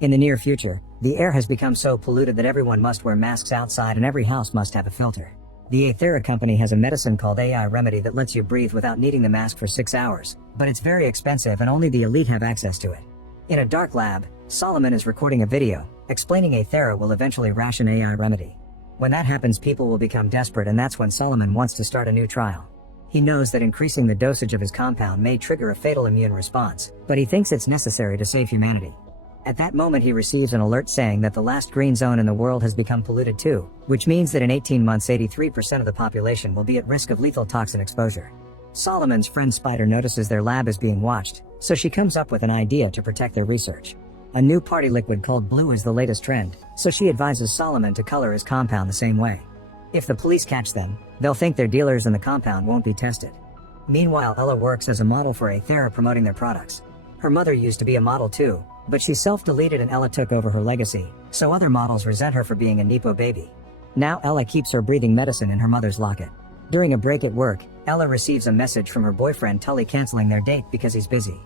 In the near future, the air has become so polluted that everyone must wear masks outside and every house must have a filter. The Aethera company has a medicine called AI Remedy that lets you breathe without needing the mask for 6 hours, but it's very expensive and only the elite have access to it. In a dark lab, Solomon is recording a video, explaining Aethera will eventually ration AI Remedy. When that happens, people will become desperate, and that's when Solomon wants to start a new trial. He knows that increasing the dosage of his compound may trigger a fatal immune response, but he thinks it's necessary to save humanity. At that moment he receives an alert saying that the last green zone in the world has become polluted too, which means that in 18 months 83% of the population will be at risk of lethal toxin exposure. Solomon's friend Spider notices their lab is being watched, so she comes up with an idea to protect their research. A new party liquid called blue is the latest trend, so she advises Solomon to color his compound the same way. If the police catch them, they'll think they're dealers and the compound won't be tested. Meanwhile, Ella works as a model for Aethera promoting their products. Her mother used to be a model too, but she self-deleted and Ella took over her legacy, so other models resent her for being a Nepo baby. Now Ella keeps her breathing medicine in her mother's locket. During a break at work, Ella receives a message from her boyfriend Tully canceling their date because he's busy.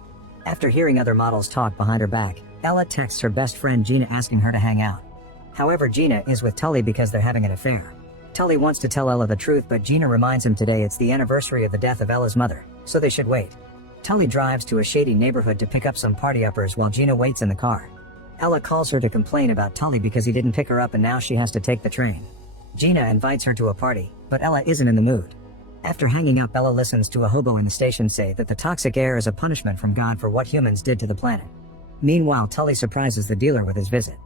After hearing other models talk behind her back, Ella texts her best friend Gina asking her to hang out. However, Gina is with Tully because they're having an affair. Tully wants to tell Ella the truth, but Gina reminds him today it's the anniversary of the death of Ella's mother, so they should wait. Tully drives to a shady neighborhood to pick up some party-uppers while Gina waits in the car. Ella calls her to complain about Tully because he didn't pick her up and now she has to take the train. Gina invites her to a party, but Ella isn't in the mood. After hanging up, Ella listens to a hobo in the station say that the toxic air is a punishment from God for what humans did to the planet. Meanwhile, Tully surprises the dealer with his visit.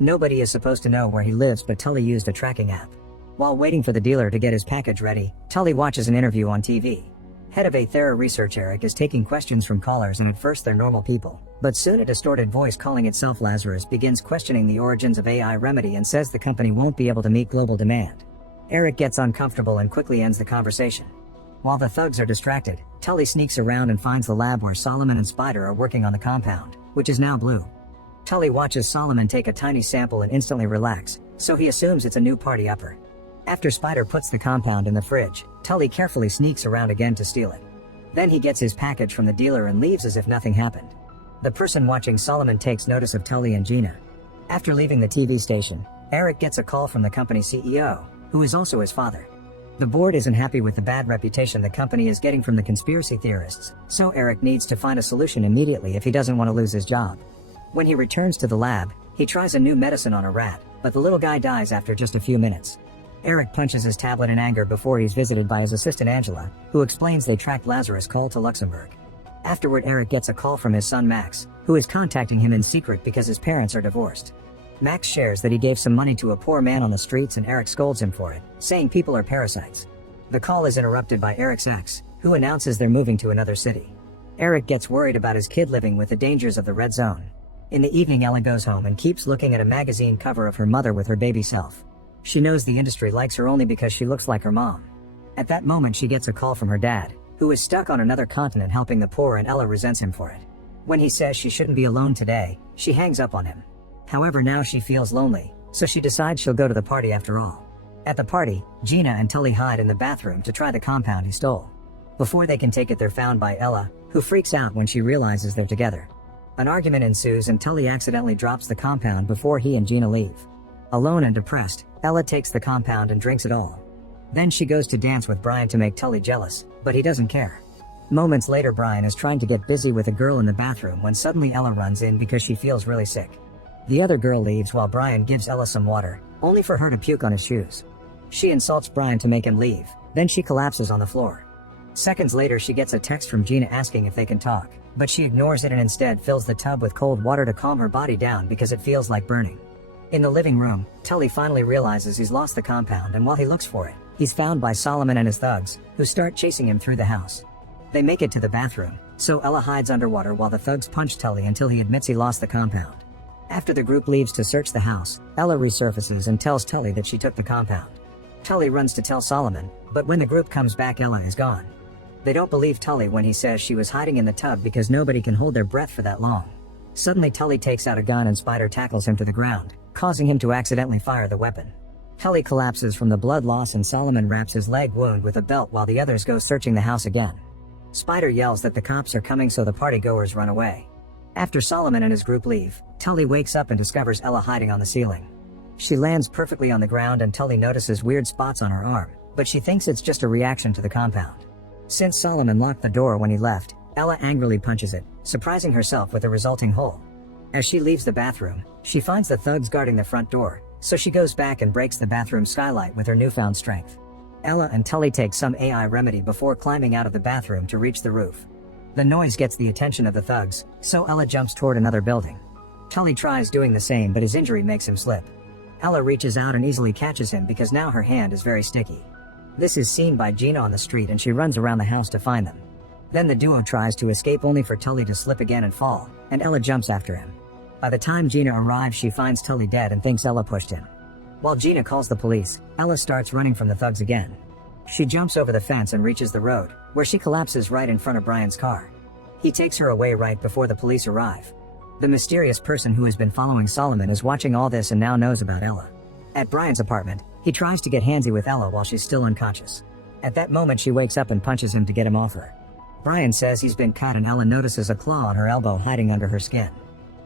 Nobody is supposed to know where he lives, but Tully used a tracking app. While waiting for the dealer to get his package ready, Tully watches an interview on TV. Head of Aethera research Eric is taking questions from callers, and at first they're normal people, but soon a distorted voice calling itself Lazarus begins questioning the origins of AI Remedy and says the company won't be able to meet global demand. Eric gets uncomfortable and quickly ends the conversation. While the thugs are distracted, Tully sneaks around and finds the lab where Solomon and Spider are working on the compound, which is now blue. Tully watches Solomon take a tiny sample and instantly relax, so he assumes it's a new party upper. After Spider puts the compound in the fridge, Tully carefully sneaks around again to steal it. Then he gets his package from the dealer and leaves as if nothing happened. The person watching Solomon takes notice of Tully and Gina. After leaving the TV station, Eric gets a call from the company CEO, who is also his father. The board isn't happy with the bad reputation the company is getting from the conspiracy theorists, so Eric needs to find a solution immediately if he doesn't want to lose his job. When he returns to the lab, he tries a new medicine on a rat, but the little guy dies after just a few minutes. Eric punches his tablet in anger before he's visited by his assistant Angela, who explains they tracked Lazarus' call to Luxembourg. Afterward, Eric gets a call from his son Max, who is contacting him in secret because his parents are divorced. Max shares that he gave some money to a poor man on the streets and Eric scolds him for it, saying people are parasites. The call is interrupted by Eric's ex, who announces they're moving to another city. Eric gets worried about his kid living with the dangers of the red zone. In the evening, Ella goes home and keeps looking at a magazine cover of her mother with her baby self. She knows the industry likes her only because she looks like her mom. At that moment she gets a call from her dad, who is stuck on another continent helping the poor, and Ella resents him for it. When he says she shouldn't be alone today, she hangs up on him. However, now she feels lonely, so she decides she'll go to the party after all. At the party, Gina and Tully hide in the bathroom to try the compound he stole. Before they can take it, they're found by Ella, who freaks out when she realizes they're together. An argument ensues and Tully accidentally drops the compound before he and Gina leave. Alone and depressed, Ella takes the compound and drinks it all. Then she goes to dance with Brian to make Tully jealous, but he doesn't care. Moments later, Brian is trying to get busy with a girl in the bathroom when suddenly Ella runs in because she feels really sick. The other girl leaves while Brian gives Ella some water, only for her to puke on his shoes. She insults Brian to make him leave, then she collapses on the floor. Seconds later she gets a text from Gina asking if they can talk, but she ignores it and instead fills the tub with cold water to calm her body down because it feels like burning. In the living room, Tully finally realizes he's lost the compound, and while he looks for it, he's found by Solomon and his thugs, who start chasing him through the house. They make it to the bathroom, so Ella hides underwater while the thugs punch Tully until he admits he lost the compound. After the group leaves to search the house, Ella resurfaces and tells Tully that she took the compound. Tully runs to tell Solomon, but when the group comes back, Ella is gone. They don't believe Tully when he says she was hiding in the tub because nobody can hold their breath for that long. Suddenly Tully takes out a gun and Spider tackles him to the ground, causing him to accidentally fire the weapon. Tully collapses from the blood loss and Solomon wraps his leg wound with a belt while the others go searching the house again. Spider yells that the cops are coming, so the partygoers run away. After Solomon and his group leave, Tully wakes up and discovers Ella hiding on the ceiling. She lands perfectly on the ground and Tully notices weird spots on her arm, but she thinks it's just a reaction to the compound. Since Solomon locked the door when he left, Ella angrily punches it, surprising herself with the resulting hole. As she leaves the bathroom, she finds the thugs guarding the front door, so she goes back and breaks the bathroom skylight with her newfound strength. Ella and Tully take some AI remedy before climbing out of the bathroom to reach the roof. The noise gets the attention of the thugs, so Ella jumps toward another building. Tully tries doing the same, but his injury makes him slip. Ella reaches out and easily catches him because now her hand is very sticky. This is seen by Gina on the street and she runs around the house to find them. Then the duo tries to escape only for Tully to slip again and fall, and Ella jumps after him. By the time Gina arrives, she finds Tully dead and thinks Ella pushed him. While Gina calls the police, Ella starts running from the thugs again. She jumps over the fence and reaches the road, where she collapses right in front of Brian's car. He takes her away right before the police arrive. The mysterious person who has been following Solomon is watching all this and now knows about Ella. At Brian's apartment, he tries to get handsy with Ella while she's still unconscious. At that moment she wakes up and punches him to get him off her. Brian says he's been cut and Ella notices a claw on her elbow hiding under her skin.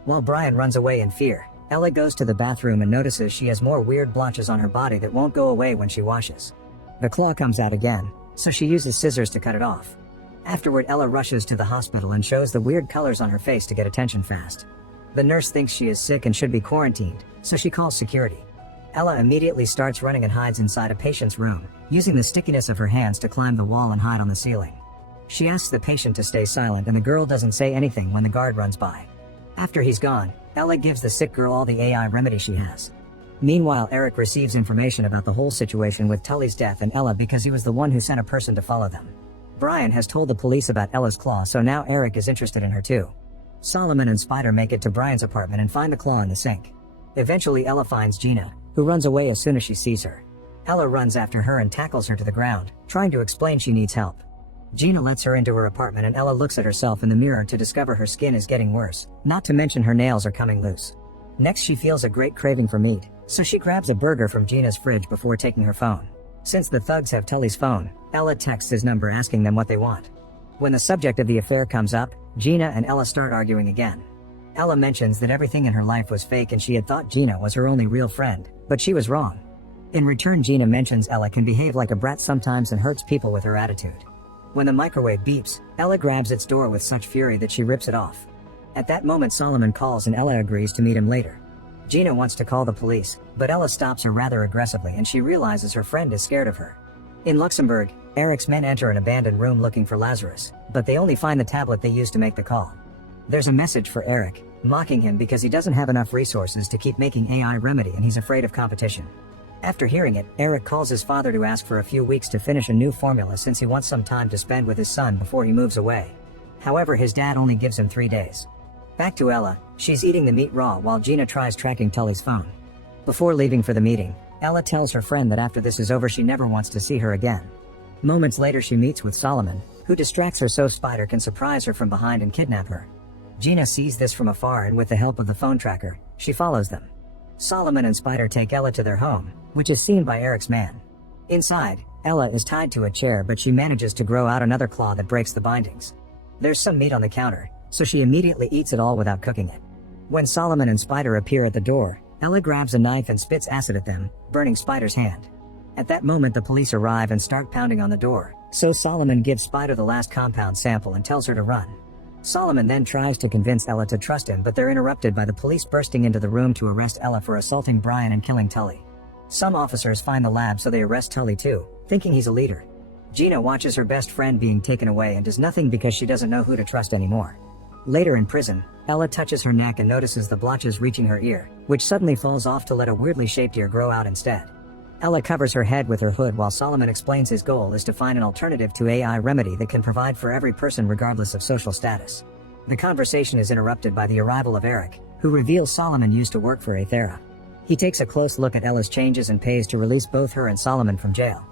While Brian runs away in fear, Ella goes to the bathroom and notices she has more weird blotches on her body that won't go away when she washes. The claw comes out again, so she uses scissors to cut it off. Afterward, Ella rushes to the hospital and shows the weird colors on her face to get attention fast. The nurse thinks she is sick and should be quarantined, so she calls security. Ella immediately starts running and hides inside a patient's room, using the stickiness of her hands to climb the wall and hide on the ceiling. She asks the patient to stay silent and the girl doesn't say anything when the guard runs by. After he's gone, Ella gives the sick girl all the AI remedy she has. Meanwhile, Eric receives information about the whole situation with Tully's death and Ella because he was the one who sent a person to follow them. Brian has told the police about Ella's claw, so now Eric is interested in her too. Solomon and Spider make it to Brian's apartment and find the claw in the sink. Eventually Ella finds Gina, who runs away as soon as she sees her. Ella runs after her and tackles her to the ground, trying to explain she needs help. Gina lets her into her apartment and Ella looks at herself in the mirror to discover her skin is getting worse, not to mention her nails are coming loose. Next she feels a great craving for meat, so she grabs a burger from Gina's fridge before taking her phone. Since the thugs have Tully's phone, Ella texts his number asking them what they want. When the subject of the affair comes up, Gina and Ella start arguing again. Ella mentions that everything in her life was fake and she had thought Gina was her only real friend, but she was wrong. In return, Gina mentions Ella can behave like a brat sometimes and hurts people with her attitude. When the microwave beeps, Ella grabs its door with such fury that she rips it off. At that moment Solomon calls and Ella agrees to meet him later. Gina wants to call the police, but Ella stops her rather aggressively and she realizes her friend is scared of her. In Luxembourg, Eric's men enter an abandoned room looking for Lazarus, but they only find the tablet they used to make the call. There's a message for Eric, mocking him because he doesn't have enough resources to keep making AI remedy and he's afraid of competition. After hearing it, Eric calls his father to ask for a few weeks to finish a new formula since he wants some time to spend with his son before he moves away. However, his dad only gives him 3 days. Back to Ella, she's eating the meat raw while Gina tries tracking Tully's phone. Before leaving for the meeting, Ella tells her friend that after this is over she never wants to see her again. Moments later she meets with Solomon, who distracts her so Spider can surprise her from behind and kidnap her. Gina sees this from afar and with the help of the phone tracker, she follows them. Solomon and Spider take Ella to their home, which is seen by Eric's man. Inside, Ella is tied to a chair but she manages to grow out another claw that breaks the bindings. There's some meat on the counter, so she immediately eats it all without cooking it. When Solomon and Spider appear at the door, Ella grabs a knife and spits acid at them, burning Spider's hand. At that moment the police arrive and start pounding on the door, so Solomon gives Spider the last compound sample and tells her to run. Solomon then tries to convince Ella to trust him, but they're interrupted by the police bursting into the room to arrest Ella for assaulting Brian and killing Tully. Some officers find the lab, so they arrest Tully too, thinking he's a leader. Gina watches her best friend being taken away and does nothing because she doesn't know who to trust anymore. Later in prison, Ella touches her neck and notices the blotches reaching her ear, which suddenly falls off to let a weirdly shaped ear grow out instead. Ella covers her head with her hood while Solomon explains his goal is to find an alternative to AI remedy that can provide for every person regardless of social status. The conversation is interrupted by the arrival of Eric, who reveals Solomon used to work for Aethera. He takes a close look at Ella's changes and pays to release both her and Solomon from jail.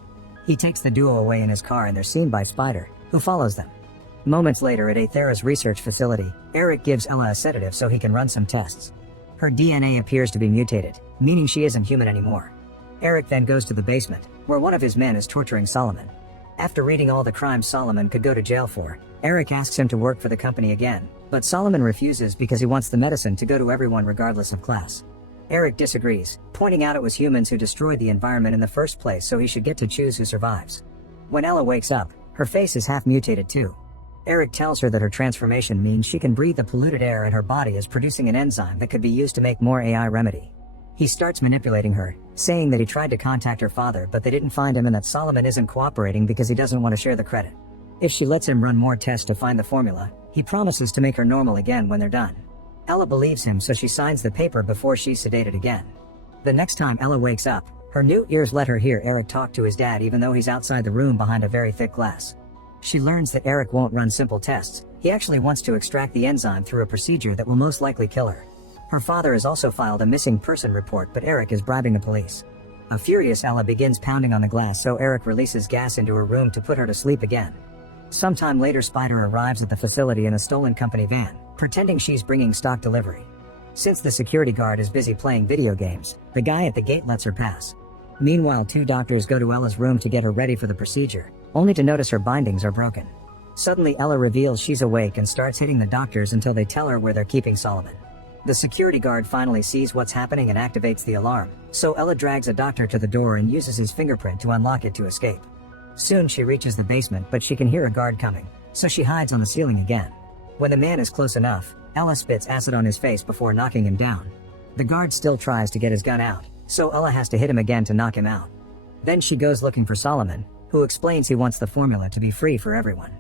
He takes the duo away in his car and they're seen by Spider, who follows them. Moments later at Aethera's research facility, Eric gives Ella a sedative so he can run some tests. Her DNA appears to be mutated, meaning she isn't human anymore. Eric then goes to the basement, where one of his men is torturing Solomon. After reading all the crimes Solomon could go to jail for, Eric asks him to work for the company again, But Solomon refuses because he wants the medicine to go to everyone regardless of class. Eric disagrees, pointing out it was humans who destroyed the environment in the first place, so he should get to choose who survives. When Ella wakes up, her face is half mutated too. Eric tells her that her transformation means she can breathe the polluted air and her body is producing an enzyme that could be used to make more AI remedy. He starts manipulating her, saying that he tried to contact her father but they didn't find him and that Solomon isn't cooperating because he doesn't want to share the credit. If she lets him run more tests to find the formula, he promises to make her normal again when they're done. Ella believes him, so she signs the paper before she's sedated again. The next time Ella wakes up, her new ears let her hear Eric talk to his dad even though he's outside the room behind a very thick glass. She learns that Eric won't run simple tests, he actually wants to extract the enzyme through a procedure that will most likely kill her. Her father has also filed a missing person report, but Eric is bribing the police. A furious Ella begins pounding on the glass, so Eric releases gas into her room to put her to sleep again. Sometime later, Spider arrives at the facility in a stolen company van, pretending she's bringing stock delivery. Since the security guard is busy playing video games, the guy at the gate lets her pass. Meanwhile, two doctors go to Ella's room to get her ready for the procedure, only to notice her bindings are broken. Suddenly Ella reveals she's awake and starts hitting the doctors until they tell her where they're keeping Solomon. The security guard finally sees what's happening and activates the alarm, so Ella drags a doctor to the door and uses his fingerprint to unlock it to escape. Soon she reaches the basement, but she can hear a guard coming, so she hides on the ceiling again. When the man is close enough, Ella spits acid on his face before knocking him down. The guard still tries to get his gun out, so Ella has to hit him again to knock him out. Then she goes looking for Solomon, who explains he wants the formula to be free for everyone.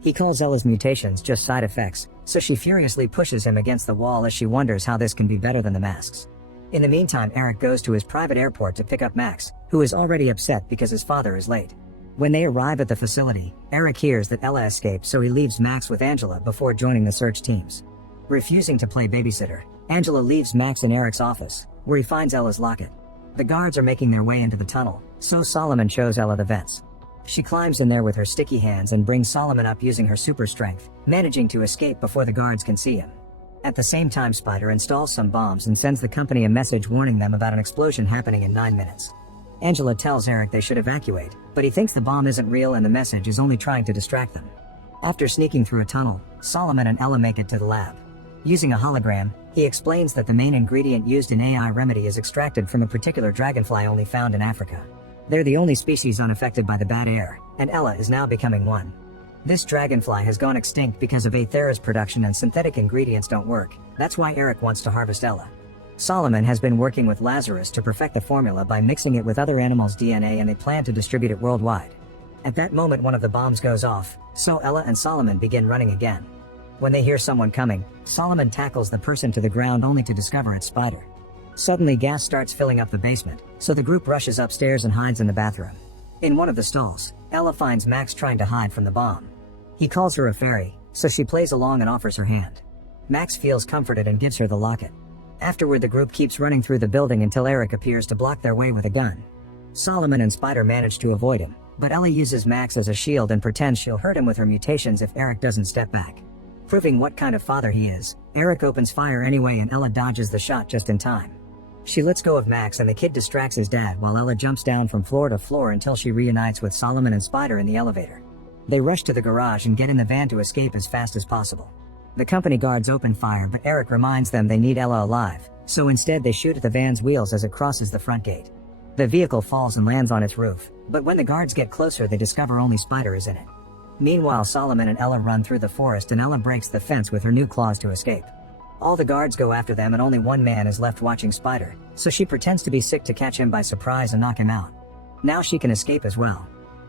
He calls Ella's mutations just side effects, so she furiously pushes him against the wall as she wonders how this can be better than the masks. In the meantime, Eric goes to his private airport to pick up Max, who is already upset because his father is late. When they arrive at the facility, Eric hears that Ella escaped, so he leaves Max with Angela before joining the search teams. Refusing to play babysitter, Angela leaves Max in Eric's office, where he finds Ella's locket. The guards are making their way into the tunnel, so Solomon shows Ella the vents. She climbs in there with her sticky hands and brings Solomon up using her super strength, managing to escape before the guards can see him. At the same time, Spider installs some bombs and sends the company a message warning them about an explosion happening in 9 minutes. Angela tells Eric they should evacuate, but he thinks the bomb isn't real and the message is only trying to distract them. After sneaking through a tunnel, Solomon and Ella make it to the lab. Using a hologram, he explains that the main ingredient used in AI remedy is extracted from a particular dragonfly only found in Africa. They're the only species unaffected by the bad air, and Ella is now becoming one. This dragonfly has gone extinct because of Aethera's production and synthetic ingredients don't work. That's why Eric wants to harvest Ella. Solomon has been working with Lazarus to perfect the formula by mixing it with other animals' DNA, and they plan to distribute it worldwide. At that moment, one of the bombs goes off, so Ella and Solomon begin running again. When they hear someone coming, Solomon tackles the person to the ground only to discover it's Spider. Suddenly gas starts filling up the basement, so the group rushes upstairs and hides in the bathroom. In one of the stalls, Ella finds Max trying to hide from the bomb. He calls her a fairy, so she plays along and offers her hand. Max feels comforted and gives her the locket. Afterward, the group keeps running through the building until Eric appears to block their way with a gun. Solomon and Spider manage to avoid him, but Ella uses Max as a shield and pretends she'll hurt him with her mutations if Eric doesn't step back. Proving what kind of father he is, Eric opens fire anyway and Ella dodges the shot just in time. She lets go of Max and the kid distracts his dad while Ella jumps down from floor to floor until she reunites with Solomon and Spider in the elevator. They rush to the garage and get in the van to escape as fast as possible. The company guards open fire, but Eric reminds them they need Ella alive, so instead they shoot at the van's wheels as it crosses the front gate. The vehicle falls and lands on its roof, but when the guards get closer they discover only Spider is in it. Meanwhile, Solomon and Ella run through the forest and Ella breaks the fence with her new claws to escape. All the guards go after them and only one man is left watching Spider, so she pretends to be sick to catch him by surprise and knock him out. Now she can escape as well.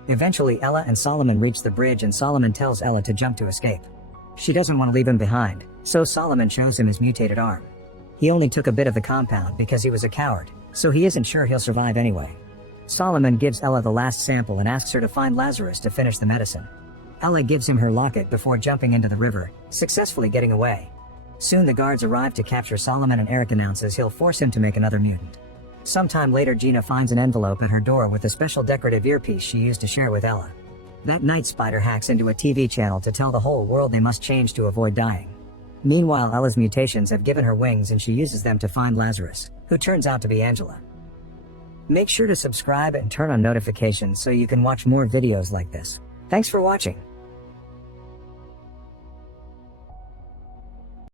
Eventually Ella and Solomon reach the bridge and Solomon tells Ella to jump to escape. She doesn't want to leave him behind, so Solomon shows him his mutated arm. He only took a bit of the compound because he was a coward, so he isn't sure he'll survive anyway. Solomon gives Ella the last sample and asks her to find Lazarus to finish the medicine. Ella gives him her locket before jumping into the river, successfully getting away. Soon the guards arrive to capture Solomon and Eric announces he'll force him to make another mutant. Sometime later, Gina finds an envelope at her door with a special decorative earpiece she used to share with Ella. That night, Spider hacks into a TV channel to tell the whole world they must change to avoid dying. Meanwhile, Ella's mutations have given her wings and she uses them to find Lazarus, who turns out to be Angela. Make sure to subscribe and turn on notifications so you can watch more videos like this. Thanks for watching.